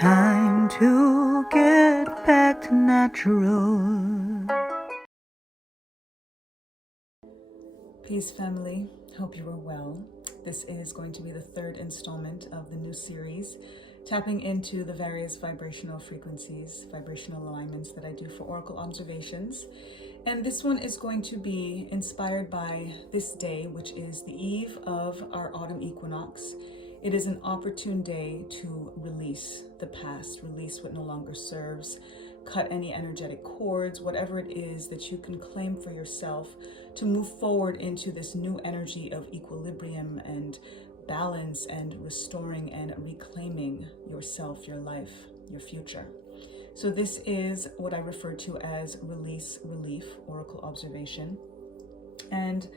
Time to get back to natural. Peace, family. Hope you are well. This is going to be the third installment of the new series, tapping into the various vibrational frequencies, vibrational alignments that I do for oracle observations. And this one is going to be inspired by this day, which is the eve of our autumn equinox. It is an opportune day to release the past, release what no longer serves, cut any energetic cords, whatever it is that you can claim for yourself to move forward into this new energy of equilibrium and balance and restoring and reclaiming yourself, your life, your future. So this is what I refer to as release, relief, oracle observation. And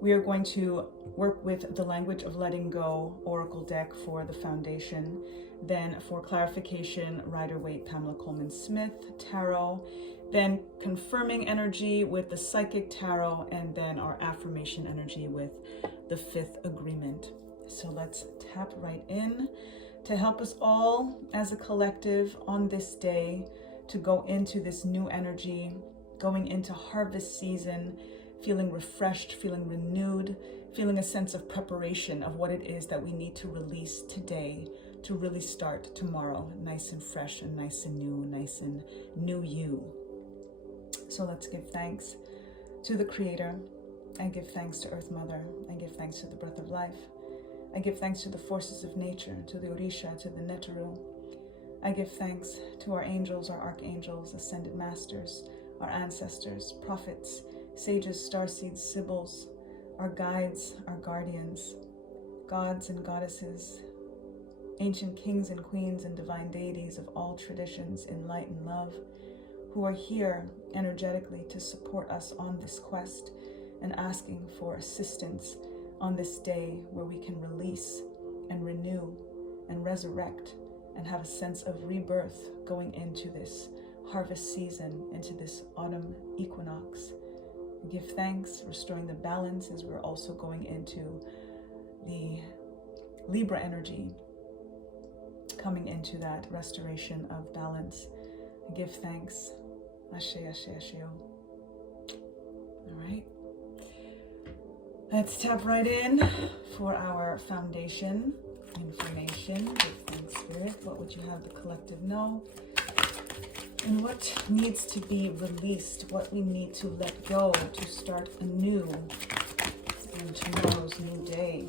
we are going to work with the language of letting go oracle deck for the foundation. Then for clarification, Rider-Waite Pamela Coleman Smith tarot. Then confirming energy with the psychic tarot, and then our affirmation energy with the fifth agreement. So let's tap right in to help us all as a collective on this day to go into this new energy, going into harvest season, feeling refreshed, feeling renewed, feeling a sense of preparation of what it is that we need to release today to really start tomorrow nice and fresh and nice and new you. So let's give thanks to the Creator. I give thanks to Earth Mother. I give thanks to the breath of life. I give thanks to the forces of nature, to the Orisha, to the Neteru. I give thanks to our angels, our archangels, ascended masters, our ancestors, prophets, sages, starseeds, sibyls, our guides, our guardians, gods and goddesses, ancient kings and queens and divine deities of all traditions in light and love, who are here energetically to support us on this quest and asking for assistance on this day where we can release and renew and resurrect and have a sense of rebirth going into this harvest season, into this autumn equinox. Give thanks, restoring the balance as we're also going into the Libra energy, coming into that restoration of balance. Give thanks. Ashe, ashe, asheo. All right. Let's tap right in for our foundation information. Give thanks, Spirit. What would you have the collective know? And what needs to be released, what we need to let go to start anew in tomorrow's new day.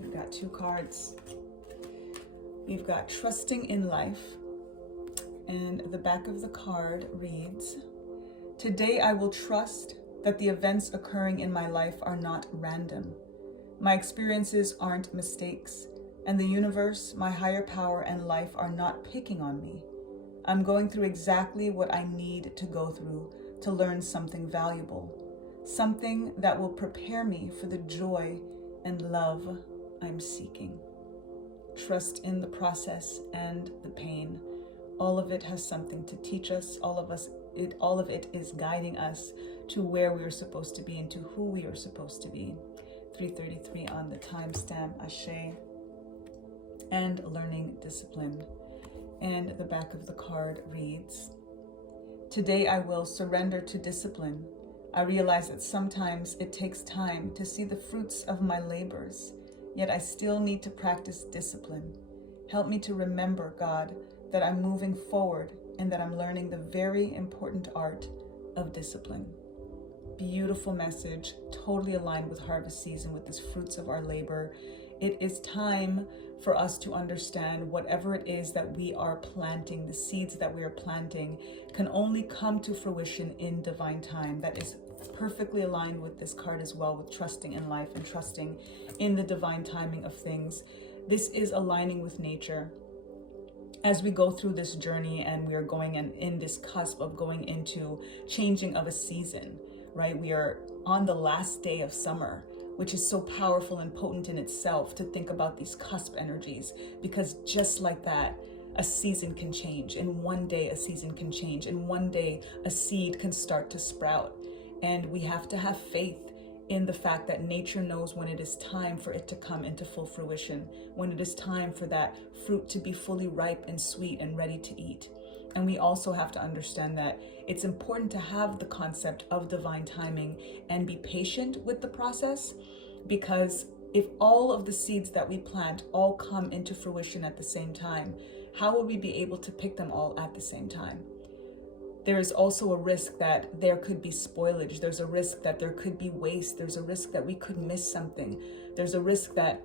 We've got two cards. We've got Trusting in Life, and the back of the card reads, "Today I will trust that the events occurring in my life are not random. My experiences aren't mistakes. And the universe, my higher power, and life are not picking on me. I'm going through exactly what I need to go through to learn something valuable, something that will prepare me for the joy and love I'm seeking." Trust in the process and the pain. All of it has something to teach us. All of it is guiding us to where we are supposed to be and to who we are supposed to be. 3:33 on the timestamp. Ashe. And learning discipline. And the back of the card reads, "Today I will surrender to discipline. I realize that sometimes it takes time to see the fruits of my labors, yet I still need to practice discipline. Help me to remember, God, that I'm moving forward and that I'm learning the very important art of discipline." Beautiful message, totally aligned with harvest season, with this fruits of our labor. It is time for us to understand whatever it is that we are planting, the seeds that we are planting can only come to fruition in divine time. That is perfectly aligned with this card as well, with trusting in life and trusting in the divine timing of things. This is aligning with nature. As we go through this journey and we are going in this cusp of going into changing of a season, right? We are on the last day of summer, which is so powerful and potent in itself to think about these cusp energies, because just like that, a season can change. In one day, a season can change. In one day, a seed can start to sprout. And we have to have faith in the fact that nature knows when it is time for it to come into full fruition, when it is time for that fruit to be fully ripe and sweet and ready to eat. And we also have to understand that it's important to have the concept of divine timing and be patient with the process, because if all of the seeds that we plant all come into fruition at the same time, how will we be able to pick them all at the same time? There is also a risk that there could be spoilage. There's a risk that there could be waste. There's a risk that we could miss something. There's a risk that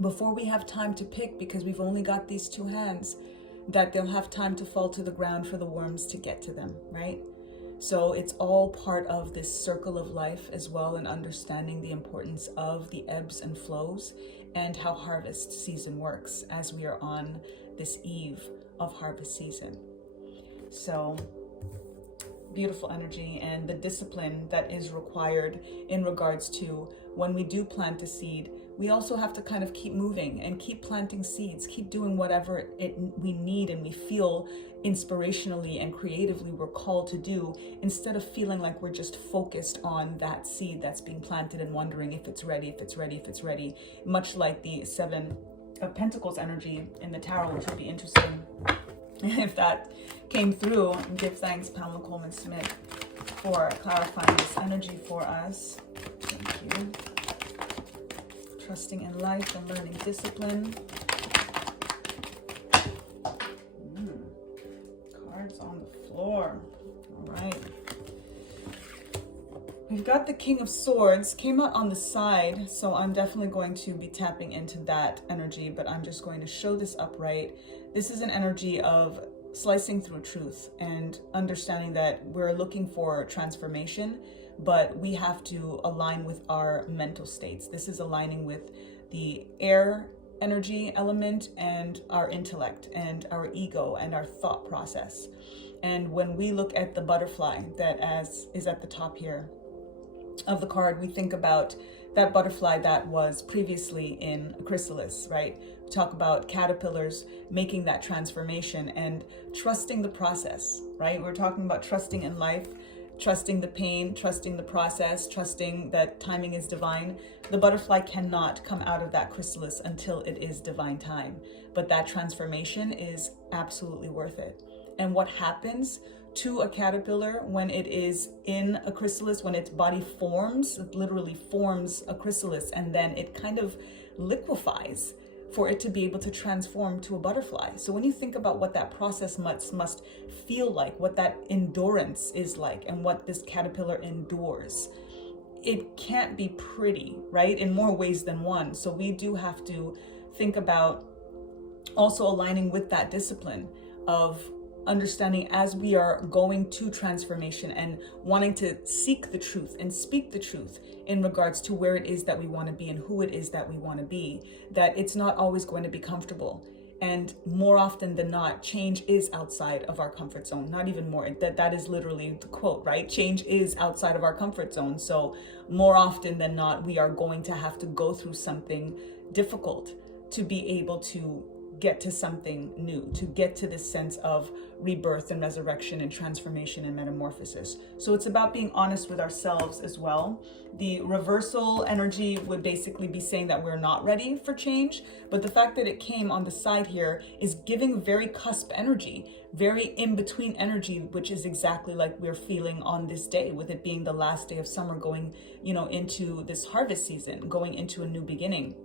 before we have time to pick, because we've only got these two hands, that they'll have time to fall to the ground for the worms to get to them, right? So it's all part of this circle of life as well, and understanding the importance of the ebbs and flows and how harvest season works as we are on this eve of harvest season. So beautiful energy, and the discipline that is required in regards to when we do plant a seed, we also have to kind of keep moving and keep planting seeds, keep doing whatever we need and we feel inspirationally and creatively we're called to do, instead of feeling like we're just focused on that seed that's being planted and wondering if it's ready, if it's ready, if it's ready. Much like the Seven of Pentacles energy in the tarot, which would be interesting if that came through. Give thanks, Pamela Coleman-Smith, for clarifying this energy for us. Thank you. Trusting in life and learning discipline. Cards on the floor. All right. We've got the King of Swords, came out on the side, so I'm definitely going to be tapping into that energy, but I'm just going to show this upright. This is an energy of slicing through truth and understanding that we're looking for transformation, but we have to align with our mental states. This is aligning with the air energy element and our intellect and our ego and our thought process. And when we look at the butterfly that is at the top here of the card, we think about that butterfly that was previously in a chrysalis, right? We talk about caterpillars making that transformation and trusting the process, right? We're talking about trusting in life, trusting the pain, trusting the process, trusting that timing is divine. The butterfly cannot come out of that chrysalis until it is divine time, but that transformation is absolutely worth it. And what happens to a caterpillar when it is in a chrysalis, when its body forms, it literally forms a chrysalis, and then it kind of liquefies for it to be able to transform to a butterfly. So when you think about what that process must feel like, what that endurance is like, and what this caterpillar endures, it can't be pretty, right? In more ways than one. So we do have to think about also aligning with that discipline of understanding as we are going to transformation and wanting to seek the truth and speak the truth in regards to where it is that we want to be and who it is that we want to be, that it's not always going to be comfortable. And more often than not, change is outside of our comfort zone. Not even more, that is literally the quote, right? Change is outside of our comfort zone. So more often than not, we are going to have to go through something difficult to be able to get to something new, to get to this sense of rebirth and resurrection and transformation and metamorphosis. So it's about being honest with ourselves as well. The reversal energy would basically be saying that we're not ready for change, but the fact that it came on the side here is giving very cusp energy, very in-between energy, which is exactly like we're feeling on this day, with it being the last day of summer, going, into this harvest season, going into a new beginning.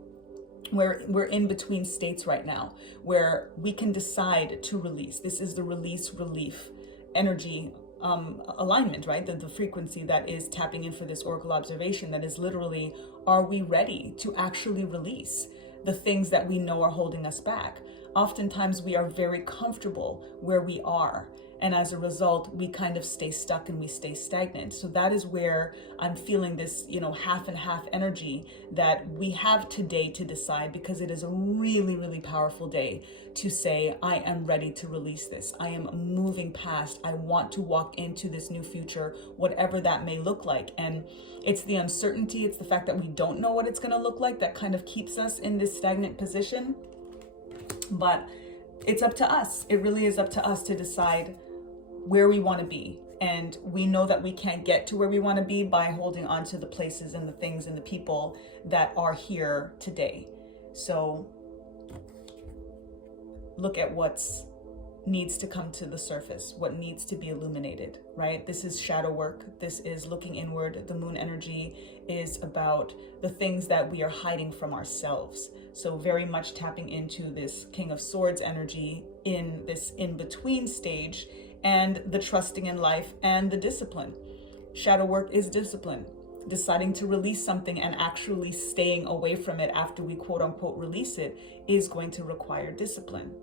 Where we're in between states right now, where we can decide to release. This is the release relief energy alignment, right? The frequency that is tapping in for this oracle observation, that is literally, are we ready to actually release the things that we know are holding us back? Oftentimes we are very comfortable where we are, and as a result we kind of stay stuck and we stay stagnant. So that is where I'm feeling this half and half energy that we have today to decide, because it is a really, really powerful day to say, I am ready to release this. I am moving past. I want to walk into this new future, whatever that may look like. And it's the uncertainty, it's the fact that we don't know what it's going to look like, that kind of keeps us in this stagnant position. But it's up to us. It really is up to us to decide where we want to be And we know that we can't get to where we want to be by holding on to the places and the things and the people that are here today. So look at what's needs to come to the surface, what needs to be illuminated, right? This is shadow work. This is looking inward. The moon energy is about the things that we are hiding from ourselves. So very much tapping into this King of Swords energy in this in-between stage, and the trusting in life and the discipline. Shadow work is discipline. Deciding to release something and actually staying away from it after we quote unquote release it is going to require discipline.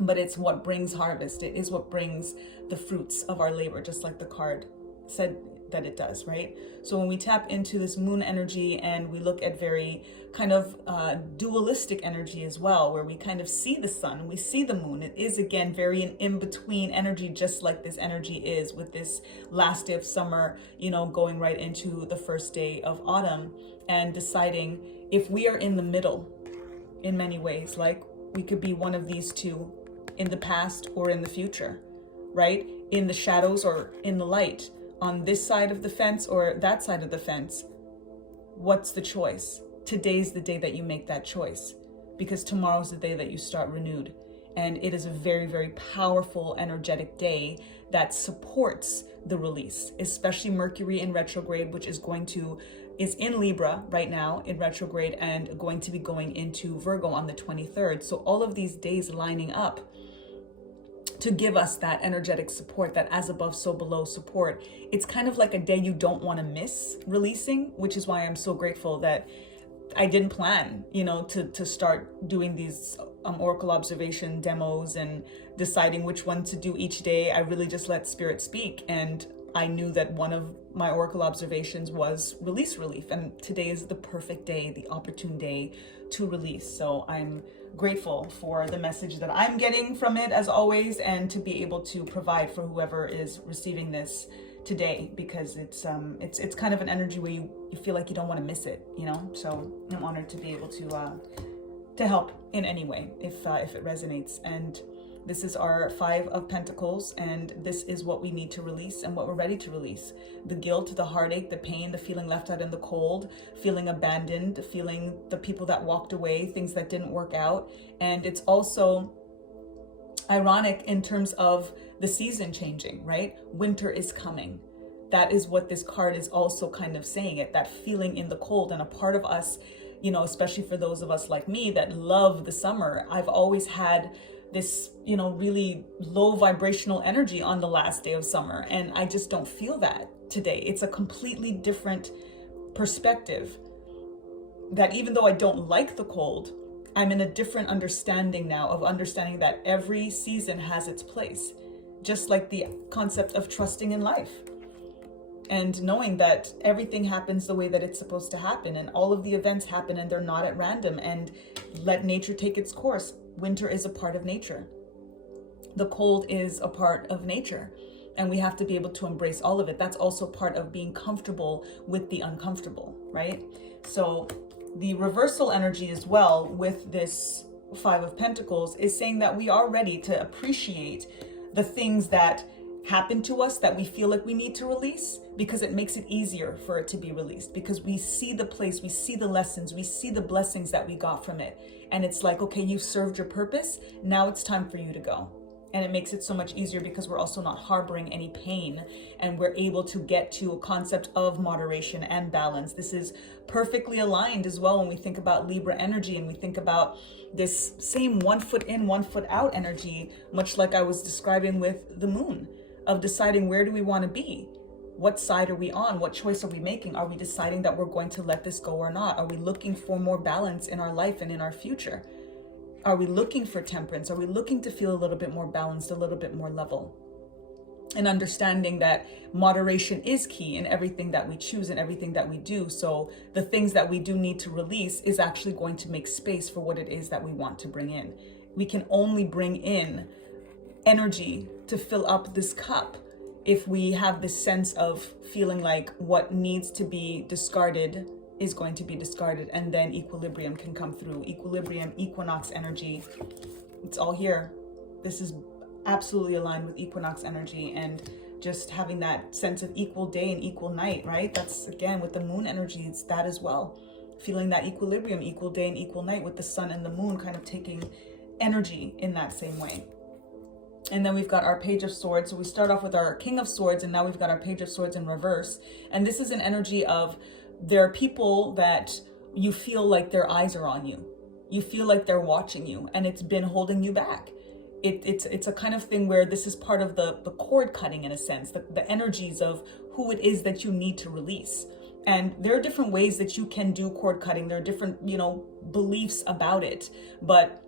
But it's what brings harvest. It is what brings the fruits of our labor, just like the card said that it does, right? So when we tap into this moon energy and we look at very kind of dualistic energy as well, where we kind of see the sun, we see the moon, it is again very an in-between energy, just like this energy is with this last day of summer, you know, going right into the first day of autumn, and deciding if we are in the middle in many ways, like we could be one of these two, in the past or in the future, right? In the shadows or in the light, on this side of the fence or that side of the fence. What's the choice? Today's the day that you make that choice, because tomorrow's the day that you start renewed. And it is a very, very powerful, energetic day that supports the release, especially Mercury in retrograde, which is in Libra right now in retrograde and going to be going into Virgo on the 23rd. So all of these days lining up to give us that energetic support, that as above, so below support. It's kind of like a day you don't want to miss releasing, which is why I'm so grateful that I didn't plan, you know, to start doing these oracle observation demos and deciding which one to do each day. I really just let spirit speak, and I knew that one of my oracle observations was release relief, and today is the perfect day, the opportune day to release. So I'm grateful for the message that I'm getting from it, as always, and to be able to provide for whoever is receiving this today, because it's kind of an energy where you feel like you don't want to miss it, you know. So I'm honored to be able to help in any way if it resonates. And this is our 5 of Pentacles, and this is what we need to release and what we're ready to release. The guilt, the heartache, the pain, the feeling left out in the cold, feeling abandoned, feeling the people that walked away, things that didn't work out. And it's also ironic in terms of the season changing, right? Winter is coming. That is what this card is also kind of saying, it, that feeling in the cold. And a part of us, you know, especially for those of us like me that love the summer, I've always had this, you know, really low vibrational energy on the last day of summer. And I just don't feel that today. It's a completely different perspective, that even though I don't like the cold, I'm in a different understanding now, of understanding that every season has its place, just like the concept of trusting in life and knowing that everything happens the way that it's supposed to happen, and all of the events happen and they're not at random, and let nature take its course. Winter is a part of nature. The cold is a part of nature, and we have to be able to embrace all of it. That's also part of being comfortable with the uncomfortable, right? So the reversal energy as well with this 5 of Pentacles is saying that we are ready to appreciate the things that happen to us that we feel like we need to release, because it makes it easier for it to be released, because we see the place, we see the lessons, we see the blessings that we got from it. And it's like, okay, you've served your purpose. Now it's time for you to go. And it makes it so much easier because we're also not harboring any pain, and we're able to get to a concept of moderation and balance. This is perfectly aligned as well when we think about Libra energy, and we think about this same 1 foot in, 1 foot out energy, much like I was describing with the moon, of deciding where do we want to be? What side are we on? What choice are we making? Are we deciding that we're going to let this go or not? Are we looking for more balance in our life and in our future? Are we looking for temperance? Are we looking to feel a little bit more balanced, a little bit more level? And understanding that moderation is key in everything that we choose and everything that we do. So the things that we do need to release is actually going to make space for what it is that we want to bring in. We can only bring in energy to fill up this cup if we have this sense of feeling like what needs to be discarded is going to be discarded, and then equilibrium can come through. Equilibrium, equinox energy, it's all here. This is absolutely aligned with equinox energy, and just having that sense of equal day and equal night, right? That's, again, with the moon energy, it's that as well. Feeling that equilibrium, equal day and equal night, with the sun and the moon kind of taking energy in that same way. And then we've got our Page of Swords. So we start off with our King of Swords, and now we've got our Page of Swords in reverse. And this is an energy of, there are people that you feel like their eyes are on you. You feel like they're watching you, and it's been holding you back. It's a kind of thing where this is part of the cord cutting, in a sense, the energies of who it is that you need to release. And there are different ways that you can do cord cutting. There are different, beliefs about it. But,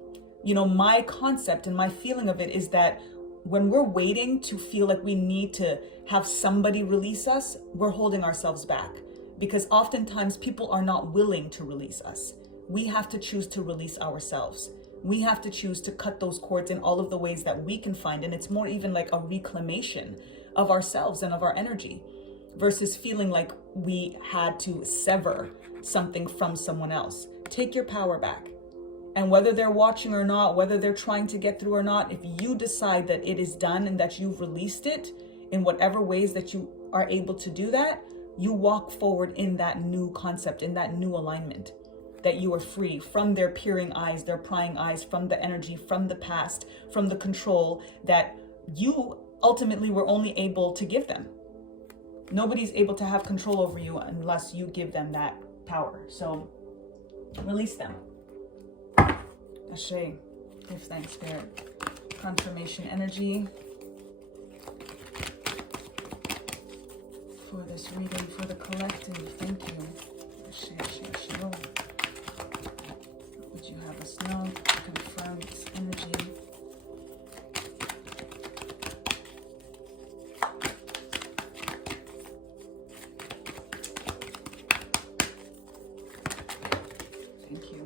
my concept and my feeling of it is that when we're waiting to feel like we need to have somebody release us, we're holding ourselves back, because oftentimes people are not willing to release us. We have to choose to release ourselves. We have to choose to cut those cords in all of the ways that we can find. And it's more even like a reclamation of ourselves and of our energy, versus feeling like we had to sever something from someone else. Take your power back. And whether they're watching or not, whether they're trying to get through or not, if you decide that it is done and that you've released it in whatever ways that you are able to do that, you walk forward in that new concept, in that new alignment, that you are free from their peering eyes, their prying eyes, from the energy, from the past, from the control that you ultimately were only able to give them. Nobody's able to have control over you unless you give them that power. So release them. Ashe. Give thanks, Spirit. Confirmation energy for this reading, for the collective. Thank you. Ashe, ashe, ashe. What would you have us know to confirm this energy? Thank you.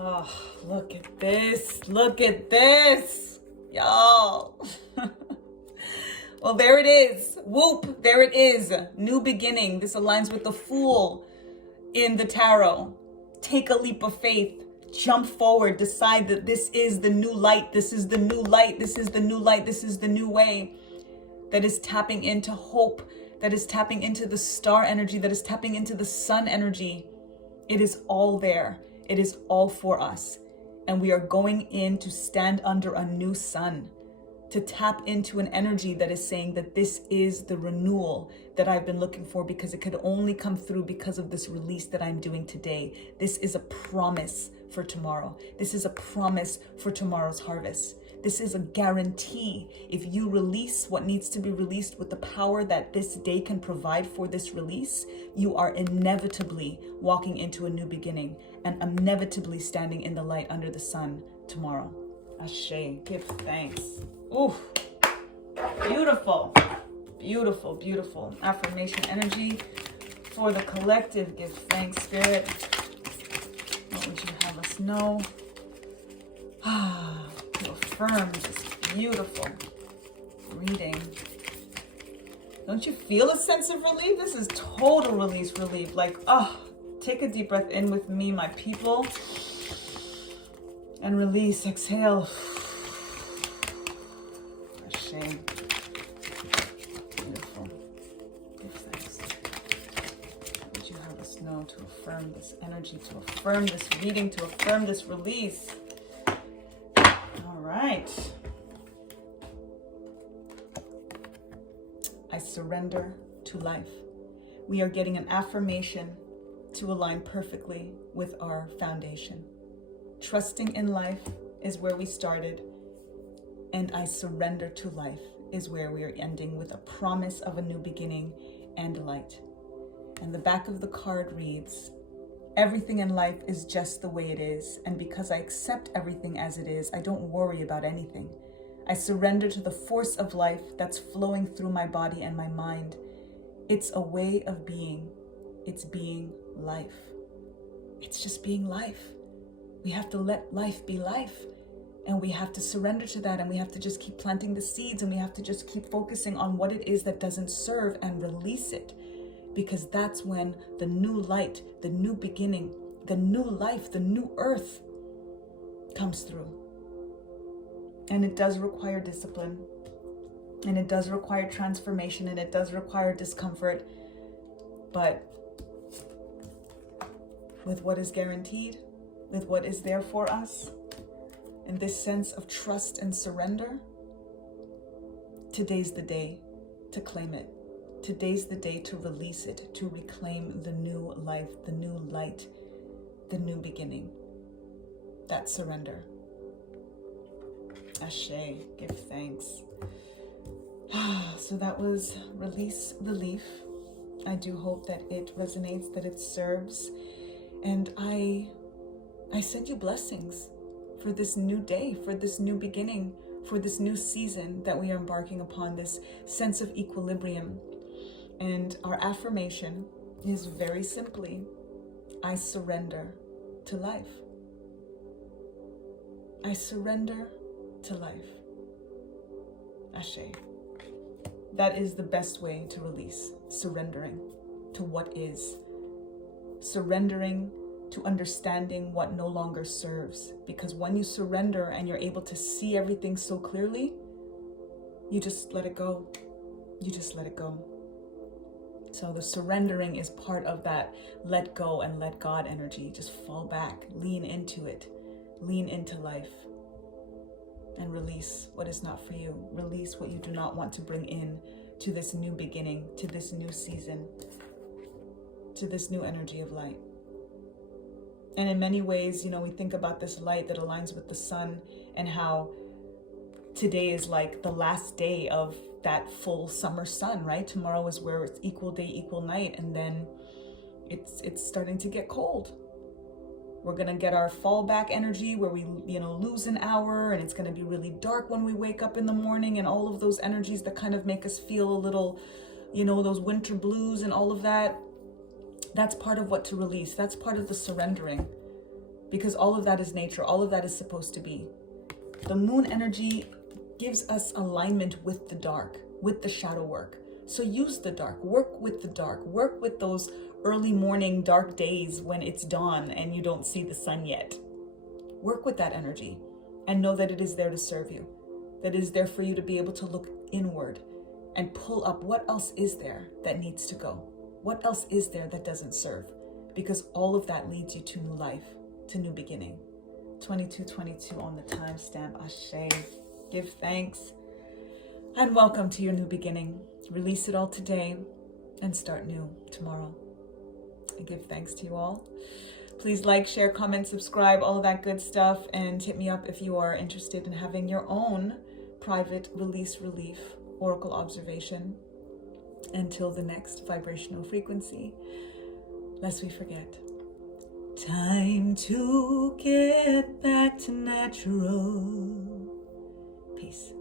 Oh, look at this. Look at this. Y'all. Well, there it is. Whoop. There it is. New beginning. This aligns with the Fool in the tarot. Take a leap of faith. Jump forward. Decide that this is the new light. This is the new light. This is the new light. This is the new way. That is tapping into hope. That is tapping into the star energy. That is tapping into the sun energy. It is all there. It is all for us. And we are going in to stand under a new sun, to tap into an energy that is saying that this is the renewal that I've been looking for, because it could only come through because of this release that I'm doing today. This is a promise for tomorrow. This is a promise for tomorrow's harvest. This is a guarantee. If you release what needs to be released with the power that this day can provide for this release, you are inevitably walking into a new beginning and inevitably standing in the light under the sun tomorrow. Ashe. Give thanks. Ooh, beautiful, beautiful, beautiful. Affirmation energy for the collective. Give thanks, Spirit. What would you have us know? To affirm this beautiful reading. Don't you feel a sense of relief? This is total relief. Like, take a deep breath in with me, my people. And release, exhale. Ashe. Beautiful. Give thanks. What would you have us know to affirm this energy, to affirm this reading, to affirm this release? All right. I surrender to life. We are getting an affirmation to align perfectly with our foundation. Trusting in life is where we started, and I surrender to life is where we are ending, with a promise of a new beginning and light. And the back of the card reads, everything in life is just the way it is, and because I accept everything as it is, I don't worry about anything. I surrender to the force of life that's flowing through my body and my mind. It's a way of being. It's being life. It's just being life. We have to let life be life, and we have to surrender to that, and we have to just keep planting the seeds, and we have to just keep focusing on what it is that doesn't serve and release it, because that's when the new light, the new beginning, the new life, the new earth comes through. And it does require discipline. And it does require transformation, and it does require discomfort. But with what is guaranteed, with what is there for us, in this sense of trust and surrender, today's the day to claim it. Today's the day to release it, to reclaim the new life, the new light, the new beginning. That surrender. Ashe, give thanks. So that was release, relief. I do hope that it resonates, that it serves. And I send you blessings for this new day, for this new beginning, for this new season that we are embarking upon, this sense of equilibrium. And our affirmation is very simply, I surrender to life. I surrender to life. Ashe. That is the best way to release, surrendering to what is. Surrendering to understanding what no longer serves. Because when you surrender and you're able to see everything so clearly, you just let it go. You just let it go. So the surrendering is part of that let go and let God energy. Just fall back, lean into it, lean into life, and release what is not for you. Release what you do not want to bring in to this new beginning, to this new season, to this new energy of light. And in many ways, we think about this light that aligns with the sun, and how today is like the last day of that full summer sun, right? Tomorrow is where it's equal day, equal night, and then it's starting to get cold. We're gonna get our fallback energy where we, lose an hour, and it's gonna be really dark when we wake up in the morning, and all of those energies that kind of make us feel a little, those winter blues and all of that. That's part of what to release. That's part of the surrendering, because all of that is nature. All of that is supposed to be. The moon energy gives us alignment with the dark, with the shadow work. So use the dark, work with the dark, work with those early morning dark days when it's dawn and you don't see the sun yet. Work with that energy and know that it is there to serve you, that it is there for you to be able to look inward and pull up what else is there that needs to go. What else is there that doesn't serve? Because all of that leads you to new life, to new beginning. 2222 on the timestamp. Ashe. Give thanks. And welcome to your new beginning. Release it all today and start new tomorrow. I give thanks to you all. Please like, share, comment, subscribe, all of that good stuff. And hit me up if you are interested in having your own private release relief oracle observation. Until the next vibrational frequency, lest we forget. Time to get back to natural. Peace.